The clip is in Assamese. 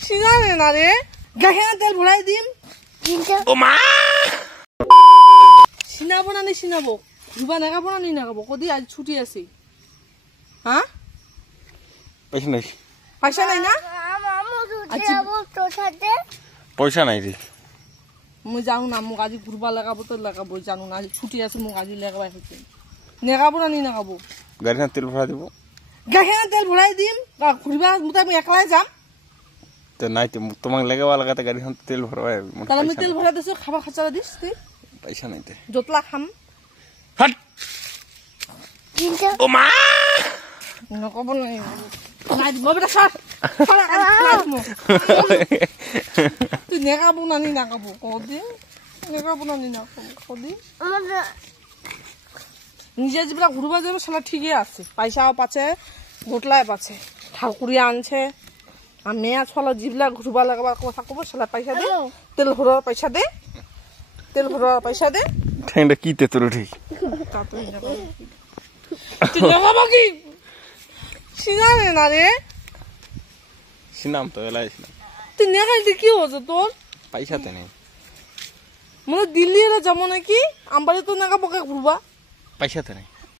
চিনানে না রে গাখের তেল ভরাই দিম ও মা চিনাবো না নি চিনাবো ঘুরবা নাগাবো না নি নাগাবো কদি আজ ছুটি আছে হ্যাঁ পয়সা নাই না পয়সা নাই রে মই জানো না মোক আজি ঘুরবা লাগাবো তো লাগাবো জানো না আজি ছুটি আছে মোক আজি লাগাবাই হচ্ছে নেগাবো না নি নাগাবো গাড়ি তেল ভরা দিব গাখের তেল ভরাই দিম ঘুরবা মুতে আমি একলাই যাম তো নাই তোমাক লাগাবা লাগাতে গাড়ি তেল ভরবা তাহলে আমি তেল ভরা দিছো খাবার খরচা দিস তুই পয়সা নাই তে যতলা খাম হট ও মা নকব নাই নাই দিব বেটা সর সরা তুই নেগাবো না নি নাগাবো কদি নেগাবো না নি নাগাবো কদি নিজে যেগুলা ঘুরবা যাবে সেটা ঠিকই আছে পয়সাও পাচ্ছে গোটলাই পাচ্ছে ঠাকুরিয়া আনছে আর মেয়া ছলা যেগুলা ঘুরবা লাগাবার কথা কব সেটা পয়সা দে তেল ভরার পয়সা দে তেল ভরার পয়সা দে ঠেংটা কি তেতুর উঠি তুই নেগাবো কি চিনানে না রে সিনাম তো এলাই সিনাম তুই নেগাইতে কি হচ্ছে তোর পয়সা তে নেই মানে দিল্লি এরা যাবো নাকি আমবাড়ি তো নেগাবো কে ঘুরবা পয়সা তে নেই